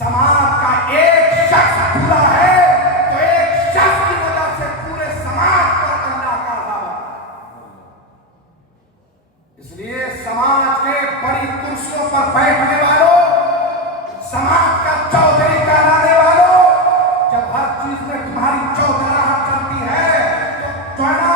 سماج کا ایک شخص برا ہے تو ایک شخص کی وجہ سے پورے سماج پر اللہ کا عذاب ہے۔ اس لیے سماج کے بڑی کرسیوں پر بیٹھنے والوں، سماج کا چودھری کہلانے والوں، جب ہر چیز میں تمہاری چودھراہٹ چلتی ہے تو جو ہے نا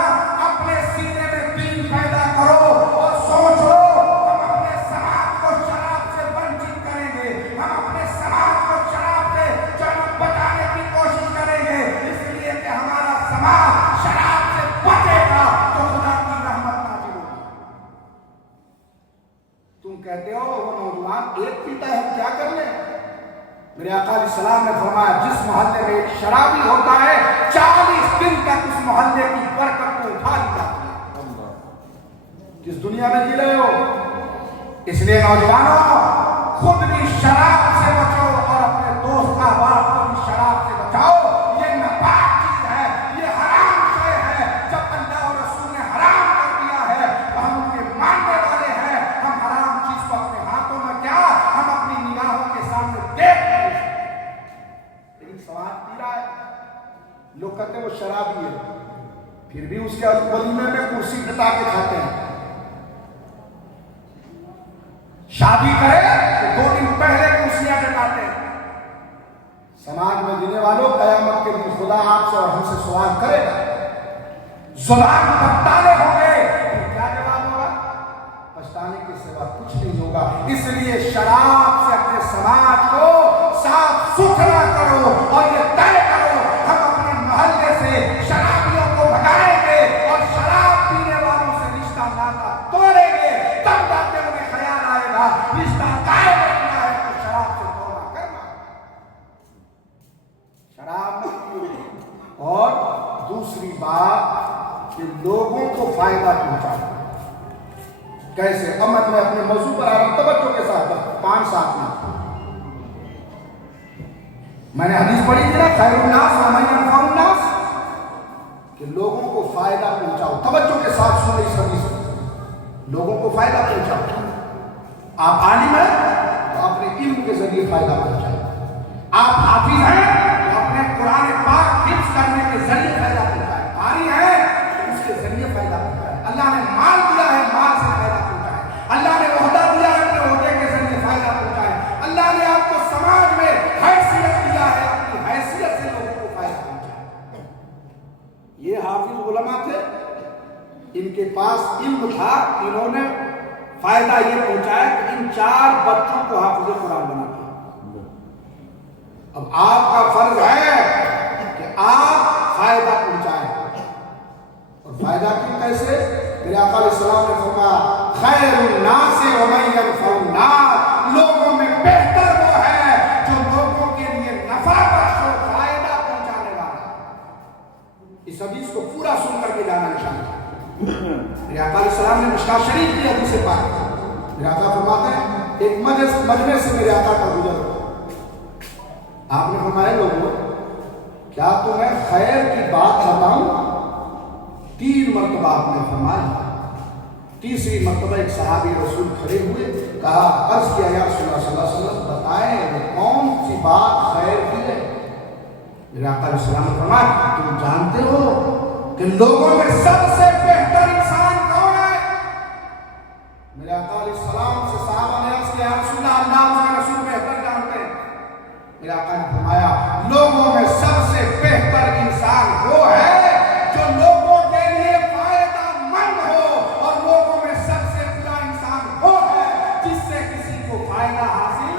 اپنے سینے میں دین پیدا کرو اور سوچ لو ہم اپنے سماج کو شراب سے ونچت کریں گے، ہم اپنے سماج کو شراب سے جو ہے نا بچانے کی کوشش کریں گے، اس لیے کہ ہمارا سماج شراب سے بچے گا تو خدا کی رحمت نازل ہوگی۔ تم کہتے ہو وہ نوجوان ایک پیتا ہے ہم کیا کر لیں؟ میرے آقا علیہ السلام نے فرمایا جس محلے میں ایک شرابی ہوتا ہے 40 دن تک اس محلے کی برکت کو اٹھا لی جاتی ہے۔ کس دنیا میں جی رہے ہو؟ اس لیے نوجوانوں خود بھی شراب سے بچو اور اپنے دوست احباب کو بھی شراب سے بچاؤ۔ یہ ناپاک چیز ہے، یہ حرام شے ہے۔ جب اللہ اور رسول نے حرام کر دیا ہے تو ہم ان کے ماننے والے ہیں۔ ہم حرام چیز کو اپنے ہاتھوں میں کیا ہم اپنی نگاہوں کے سامنے دیکھ رہے ہیں، لیکن سماج پی رہا ہے۔ لوگ کہتے ہیں وہ شرابی ہے، پھر بھی اس کے ولیمے میں کرسی ڈٹا کے کھاتے ہیں۔ شادی کرے تو 2 دن پہلے کرسیاں ڈٹاتے ہیں۔ سماج میں جینے والوں قیامت کے دن خدا آپ سے اور ہم سے سوال کرے گا، زبان پر تالے ہوں گے، پھر کیا جواب ہوگا؟ پچھتانے کے سوا کچھ نہیں ہوگا۔ اس لیے شراب سے اپنے سماج کو صاف ستھرا کرو اور یہ طے کرو ہم اپنے محلے سے شرابیوں کو بھگائیں گے اور شراب پینے والوں سے رشتہ ناتا توڑیں گے۔ تب جاتے انہیں خیال آئے گا رشتہ قائم رکھنا ہے تو شراب سے توبہ کرنا ہے، شراب مت پیو۔ اور دوسری بات کہ لوگوں کو فائدہ پہنچانا کیسے؟ امن میں اپنے موضوع پر آ رہا ہوں، توجہ کے ساتھ 5 ساتھ میں نے حدیث پڑھی تھی نا خیر الناس ومن ينفع الناس، کہ لوگوں کو فائدہ پہنچاؤ۔ توجہ کے ساتھ سنیں اس حدیث کو، لوگوں کو فائدہ پہنچاؤ۔ آپ عالم ہیں تو اپنے علم کے ذریعے فائدہ پہنچائیں، آپ حافظ ہیں تو اپنے قرآن پاک حفظ کرنے کے ذریعے فائدہ پہنچائیں، قاری ہیں تو اس کے ذریعے فائدہ پہنچائیں۔ اللہ نے مال دیا ہے مال سے فائدہ پہنچائیں، اللہ نے عہدہ دیا ہے اپنے عہدے کے ذریعے فائدہ پہنچائیں، اللہ نے آپ کو سماج میں حیثیت دیا ہے اپنی حیثیت سے لوگوں کو فائدہ پہنچائیں۔ یہ حافظ علماء تھے، ان کے پاس علم تھا، انہوں نے فائدہ یہ پہنچایا کہ ان 4 بچوں کو حافظ قرآن بنا دیا۔ اب آپ کا فرض ہے کہ آپ فائدہ پہنچائیں، اور فائدہ کیوں کیسے؟ میرے آقا علیہ السلام نے فرمایا خیر الناس ومن ينفع الناس، لوگوں میں بہتر وہ ہے جو لوگوں کے لیے نفع بخش و فائدہ پہنچانے والا۔ اس حدیث کو پورا سن کر کے جانا انشاءاللہ۔ میرے آقا علیہ السلام نے مشکوٰۃ شریف کی حدیث پاک، میرے آقا فرماتے ہیں ایک مجلس سے میرے آقا کا گزر ہوا، آپ نے فرمایا لوگوں کیا تمہیں خیر کی بات بتاؤں؟ 3 مرتبہ آپ نے فرمایا۔ تیسری مرتبہ ایک صحابی رسول کھڑے ہوئے، کہا عرض کیا یا رسول اللہ صلی اللہ علیہ وسلم بتائیں وہ کون سی بات خیر کی ہے؟ میرے آقا علیہ السلام نے فرمایا تم جانتے ہو کہ لوگوں میں سب سے بہتر انسان کون ہے؟ میرے آقا علیہ السلام سے صحابہ نے عرض کیا یا رسول اللہ اللہ اس کا رسول بہتر جانتے ہیں۔ میرے آقا نے فرمایا لوگوں میں سب سے بہتر انسان وہ ہے جو لوگوں کے لیے فائدہ مند ہو، اور لوگوں میں سب سے برا انسان وہ ہے جس سے کسی کو فائدہ حاصل۔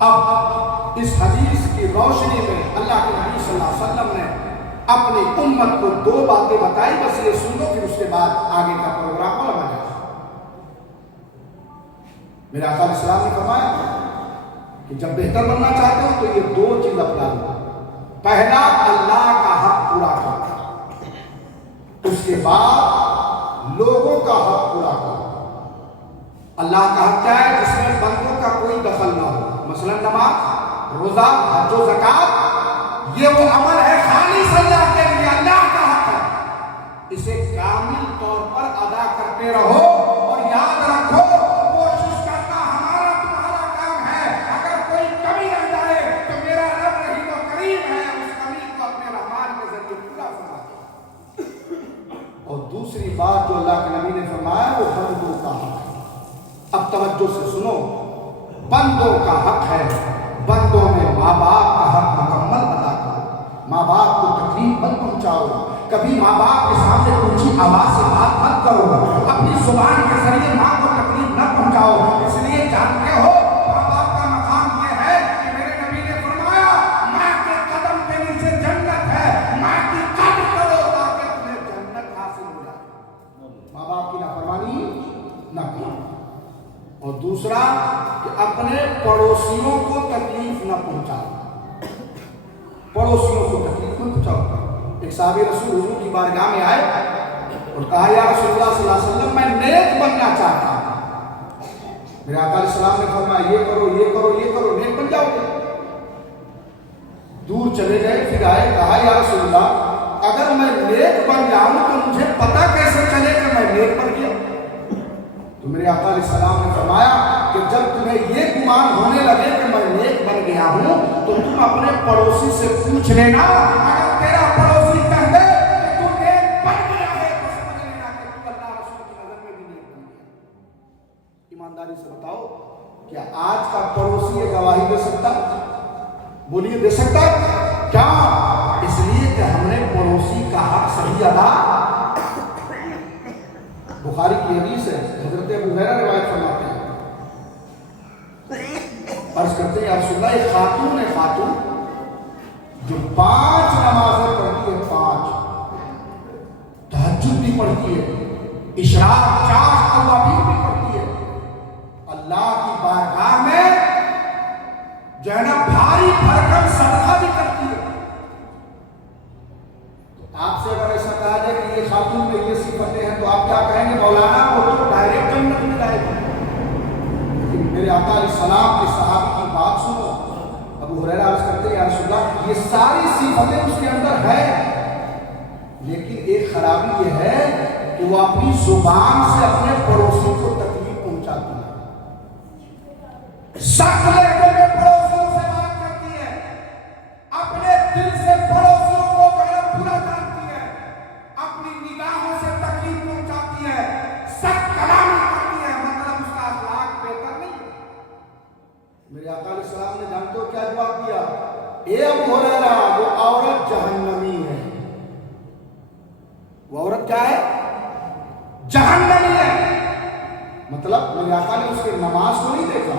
اب اس حدیث کی روشنی میں اللہ کے نبی صلی اللہ علیہ وسلم نے اپنی امت کو 2 باتیں بتائی، بس یہ سن لو پھر اس کے بعد آگے کا پروگرام اور بنا۔ میرے آقا علیہ السلام نے فرمایا کہ جب بہتر بننا چاہتے ہو تو یہ 2 چیز اپنا لو۔ پہلا اللہ کا حق پورا کرو، اس کے بعد لوگوں کا حق پورا کرو۔ اللہ کا حق کیا ہے؟ جس میں بندوں کا کوئی دخل نہ ہو، مثلا نماز، روزہ، حج و زکوٰۃ، یہ وہ عمل ہے خالص اللہ کے لیے، اللہ کا حق ہے، اسے کامل طور پر ادا کرتے رہو اور یاد رکھو کوشش اب توجہ سے سنو، بندوں کا حق ہے، بندوں میں ماں باپ کا حق مکمل ادا کرو، ماں باپ کو تکلیف مت پہنچاؤ، کبھی ماں باپ کے سامنے اونچی آواز سے بات مت کرو، اپنی زبان کے ذریعے ماں کو تکلیف نہ پہنچاؤ۔ اس لیے جانتے ہو ماں باپ کا مقام یہ ہے کہ میرے نبی نے فرمایا ماں کے قدم کے نیچے جنت ہے، ماں کی قدر کرو تاکہ تمہیں جنت حاصل ہو جائے۔ ماں باپ کی نافرمانی نہ کرو۔ اور دوسرا کہ اپنے پڑوسیوں کو تکلیف نہ پہنچاؤ، پڑوسیوں کو تکلیف نہ پہنچاؤ۔ ایک صحابی رسول حضور کی بارگاہ میں آئے اور کہا یا رسول اللہ صلی اللہ علیہ وسلم میں نیک بننا چاہتا ہوں۔ میرے آقا علیہ السلام نے فرمایا یہ کرو یہ کرو یہ کرو، نیک بن جاؤ گے۔ دور چلے گئے، پھر آئے، کہا یا رسول اللہ اگر میں نیک بن جاؤں تو مجھے پتہ کیسے چلے کہ میں نیک بن گیا؟ تو میرے آقا علیہ السلام نے فرمایا کہ جب تمہیں یہ گمان ہونے لگے کہ میں نیک بن گیا ہوں تو تم اپنے پڑوسی سے پوچھ لینا، اگر تیرا پڑوسی کہہ دے کہ تو نیک بن گیا ہے تو سمجھ لینا کہ تو اللہ رسول کی نظر میں بھی نیک بن گیا۔ ایمانداری سے بتاؤ کیا آج کا پڑوسی یہ گواہی دے سکتا؟ بولیے دے سکتا؟ کیا؟ اس لیے کہ ہم نے پڑوسی کا حق صحیح ادا۔ بخاری کی حدیث ہے، حضرت ابو ہریرہ روایت فرماتے ہیں، عرض کرتے ہیں یا رسول اللہ ایک خاتون ہے، خاتون جو 5 نمازیں پڑھتی ہے، 5 تہجد بھی پڑھتی ہے، اشراق 4 اوابین بھی پڑھتی ہے، اللہ کی بارگاہ میں جو ہے نا بھاری بھرکم صدقہ بھی کرتی ہے۔ آپ سے اگر ایسا کہا جائے کہ یہ خاتون میں یہ صفتیں ہیں تو آپ کیا کہیں گے؟ مولانا وہ تو ڈائریکٹ جنت میں جائے گی۔ لیکن میرے آقا علیہ السلام کے صحابی کی بات سنو، ابو ہریرہ عرض کرتے ہیں یا رسول اللہ یہ ساری صفتیں اس کے اندر ہے، لیکن ایک خرابی یہ ہے کہ وہ اپنی زبان سے اپنے پڑوسی کو تکلیف پہنچاتی ہے، سخت لہجے میں پڑوسیوں سے بات کرتی ہے، اپنے دل سے پڑوسیوں کو برا جانتی ہے، اپنی نگاہوں سے تکلیف پہنچاتی ہے، سخت کلامی کرتی ہے، مطلب اس کا اخلاق بہتر نہیں ہے۔ میرے آقا علیہ السلام نے جانتے ہو کیا جواب دیا؟ اے ابو ہریرہ وہ عورت جہنمی ہے۔ وہ عورت کیا ہے؟ جہنمی ہے۔ مطلب میرے آقا نے اس کے نماز کو نہیں دیکھا،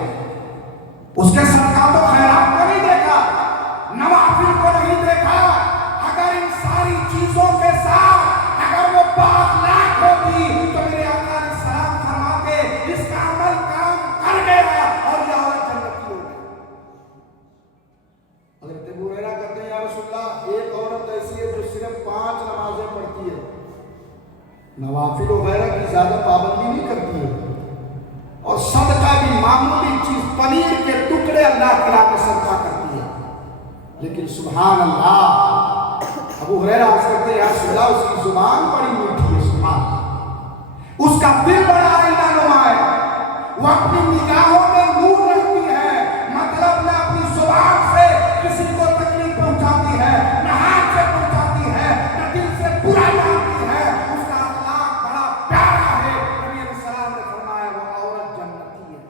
اس کے صدقات و خیرات کو نہیں دیکھا، نوافل کو نہیں دیکھا۔ اگر ان ساری چیزوں کے ساتھ اگر وہ بااخلاق ہوتی تو میرے آقا علیہ السلام فرماتے اس کا عمل کام کر گیا اور یہ عورت جنتی ہو گئی۔ حضرت ابو ہریرہ کہتے ہیں یا رسول اللہ ایک عورت ایسی ہے جو صرف 5 نمازیں پڑھتی ہے، نوافل وغیرہ کی زیادہ پابندی نہیں کرتی ہے، اور صدقہ بھی معمولی چیز پنیر کے ٹکڑے اللہ تعالیٰ کا صدقہ کرتی ہے، لیکن سبحان اللہ ابو ہریرہ عرض کرتے ہیں یا رسول اللہ اس کی زبان بڑی میٹھی ہے، سبحان اللہ، اس کا دل بڑا آئینہ نما ہے، وہ اپنی نگاہوں میں نور رکھتی ہے، مطلب نہ اپنی زبان سے کسی کو تکلیف پہنچاتی ہے، نہ ہاتھ سے پہنچاتی ہے، نہ دل سے برا جانتی ہے، اس کا اخلاق بڑا پیارا ہے۔ نبی علیہ السلام نے فرمایا وہ عورت جنتی ہے۔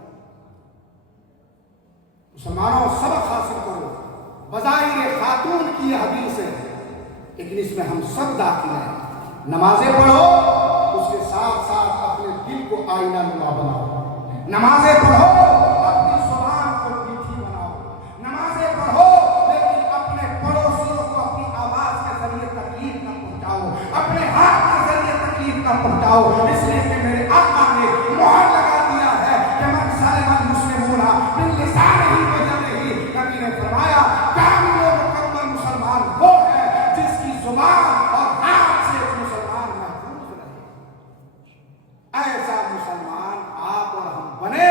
مسلمانوں سبق حاصل کرو، بظاہر خاتون کی حدیث ہے لیکن اس میں ہم سب داخل ہیں۔ نمازیں پڑھو، اس کے ساتھ ساتھ اپنے دل کو آئینہ نما بناؤ، نمازیں پڑھو اپنی زبان کو میٹھی بناؤ، نمازیں پڑھو لیکن اپنے پڑوسیوں کو اپنی آواز کے ذریعے تکلیف نہ پہنچاؤ، اپنے ہاتھ کے ذریعے تکلیف نہ پہنچاؤ، اس لیے کہ میرے آقا نے مہر لگا دیا ہے کہ من سلم المسلمون من لسانہ و یدہ، نبی نے فرمایا کامل و مکمل مسلمان وہ ہے جس کی زبان اور ہاتھ سے ایک مسلمان محفوظ رہے۔ ایسا مسلمان آپ اور ہم بنے،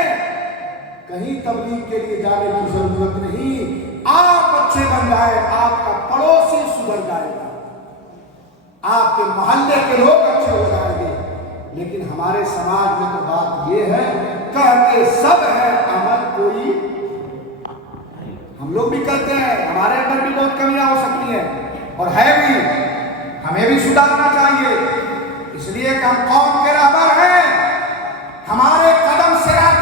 کہیں تبلیغ کے لیے جانے کی ضرورت نہیں، آپ اچھے بن جائے، آپ کا پڑوسی سدھر جائے گا، آپ کے محلے کے لوگ اچھے ہو جائیں گے۔ لیکن ہمارے سماج میں تو بات یہ ہے کہتے سب ہے عمل کوئی، ہم لوگ بھی کہتے ہیں، ہمارے اندر بھی بہت کمیاں ہو سکتی ہیں اور ہے بھی، ہمیں بھی سدھارنا چاہیے، اس لیے کہ ہم قوم کے رہبر ہیں، ہمارے قدم صراط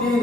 3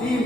3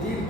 3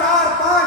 4-5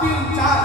3-4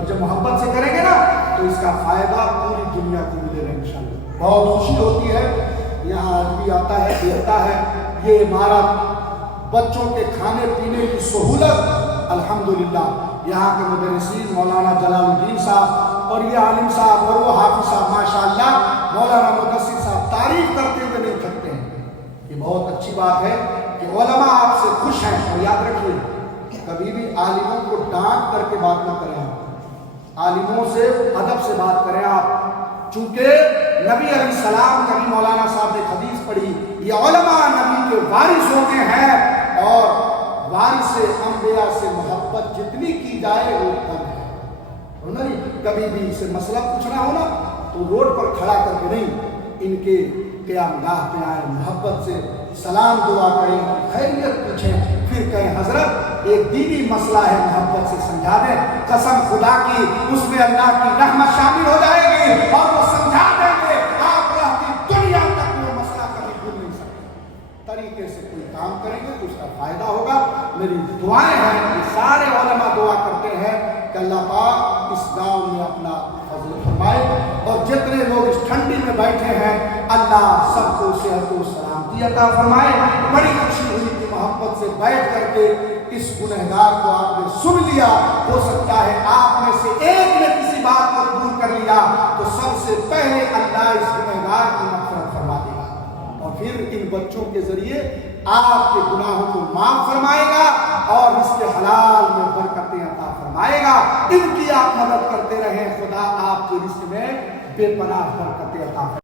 اور جب محبت سے کریں گے نا تو اس کا فائدہ پوری دنیا کو ملے گا انشاءاللہ۔ بہت خوشی ہوتی ہے، یہاں آدمی آتا ہے دیکھتا ہے یہ عمارت، بچوں کے کھانے پینے کی سہولت، الحمدللہ یہاں کے مدرسین مولانا جلال الدین صاحب اور یہ عالم صاحب اور وہ حافظ صاحب ماشاءاللہ مولانا مدثر صاحب تعریف کرتے ہوئے نہیں تھکتے ہیں۔ یہ بہت اچھی بات ہے کہ علماء آپ سے خوش ہیں، اور یاد رکھیے کبھی بھی عالموں کو ڈانٹ کر کے بات نہ کریں آپ، عالموں سے ادب سے بات کریں آپ، چونکہ نبی علیہ السلام کا بھی مولانا صاحب نے حدیث پڑھی، یہ علماء نبی کے وارث ہوتے ہیں، اور وارث انبیاء سے محبت جتنی کی جائے وہ کم ہے۔ کبھی بھی اسے مسئلہ پوچھنا ہونا تو روڈ پر کھڑا کر کے نہیں، ان کے قیام گاہ پہ آئیں، محبت سے سلام دعا کریں، خیریت پوچھیں، پھر کہیں حضرت ایک دینی مسئلہ ہے محبت سے سمجھا دیں، قسم خدا کی اس میں اللہ کی رحمت شامل ہو جائے گی اور وہ سمجھا دیں گے، آپ رہتی دنیا تک وہ مسئلہ کبھی بھول نہیں سکتے۔ طریقے سے کوئی کام کریں گے تو اس کا فائدہ ہوگا۔ میری دعائیں ہیں کہ سارے علماء دعا کرتے ہیں کہ اللہ پاک اس گاؤں میں اپنا فضل فرمائے، اور جتنے لوگ اس ٹھنڈی میں بیٹھے ہیں اللہ سب کو صحت و سلامتی عطا فرمائے۔ بڑی خوشی ہوئی کہ محبت سے بیٹھ کر کے اس گنہگار کو آپ نے سن لیا، ہو سکتا ہے آپ میں سے ایک نے کسی بات کو قبول کر لیا تو سب سے پہلے اللہ اس گنہگار کی مغفرت فرما دے گا، اور پھر ان بچوں کے ذریعے آپ کے گناہوں کو معاف فرمائے گا اور اس کے حلال میں برکتیں عطا فرمائے گا۔ ان کی آپ مدد کرتے رہیں، خدا آپ کے رزق میں بے پناہ برکتیں عطا فرمائے۔